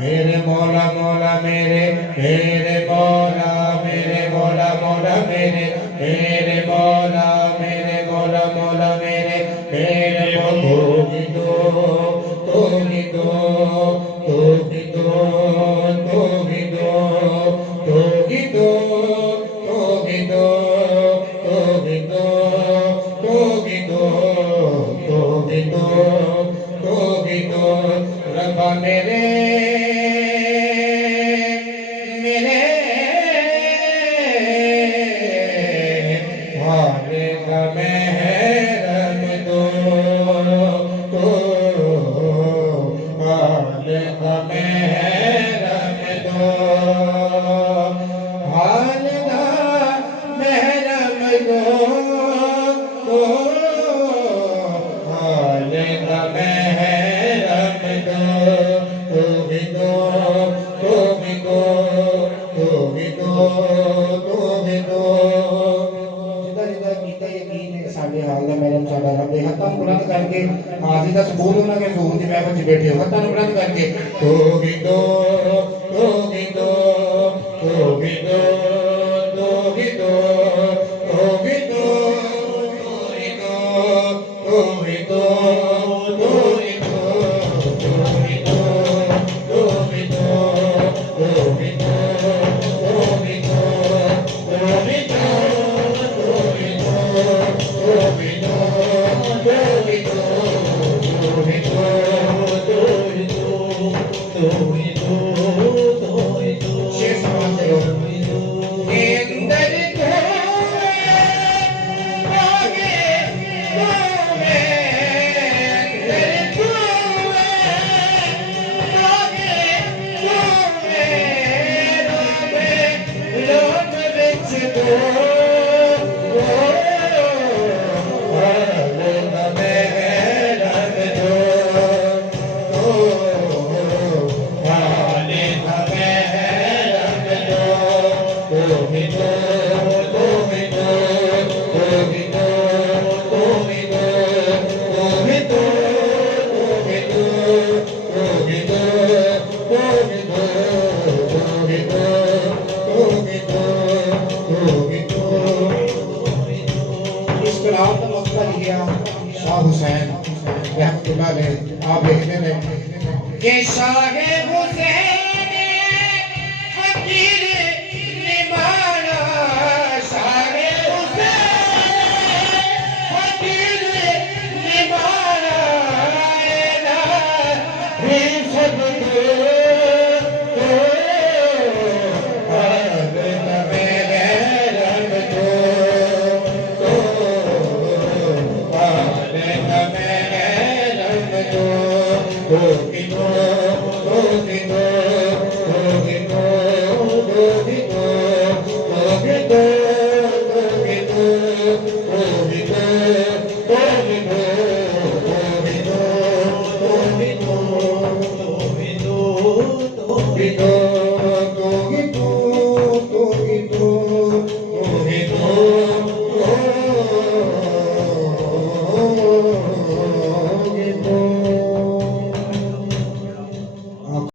मेरे मौला मौला मेरे मौला मेरे मौला मौला मेरे मौला मौला मेरे दो तो भी दो तो भी दो तो भी दो तो भी दो तो भी दो तो भी दो तो भी दो तो भी दो तो भी दो रब्बा मेरे हाले का महरम दो तो हाले का महरम दो हाले का महरम दो तो हाले का महरम दो तो भी दो तो भी दो तो भी दो तो भी दो ਸਾਡੇ ਹਾਲ ਦਾ ਮੈਡਮ ਸਾਡਾ ਰੱਬ ਦੇ ਹੱਥਾਂ ਨੂੰ ਬੁਲੰਦ ਕਰਕੇ ਹਾਜ਼ਰ ਦਾ ਸਬੂਤ ਉਹਨਾਂ ਦੇ ਜ਼ੋਰ ਦੀ ਮਹਿਫਲ 'ਚ ਬੈਠੇ ਹੋ ਹੱਥਾਂ ਨੂੰ ਬੁਲੰਦ ਕਰਕੇ ਤੋ ਵੀ ਦੋ ਤੋ ਵੀ ਦੋ ਤੋ ਵੀ ਦੋ ਤੋ ਵੀ ਦੋ ਤੋ ਵੀ ਦੋ ਤੋ ਵੀ ਦੋ ਤੋ ਵੀ ਦੋ ਤੋ ਵੀ ਦੋ ਤੋ ਵੀ ਦੋ ਤੋ ਵੀ ਦੋ ਤੋ ਵੀ ਦੋ ਤੋ ਵੀ ਦੋ ਤੋ ਵੀ ਦੋ शाह हुसैन रहमतुल्लाह अलैह आप लिखते हैं कि शाह हुसैन फकीर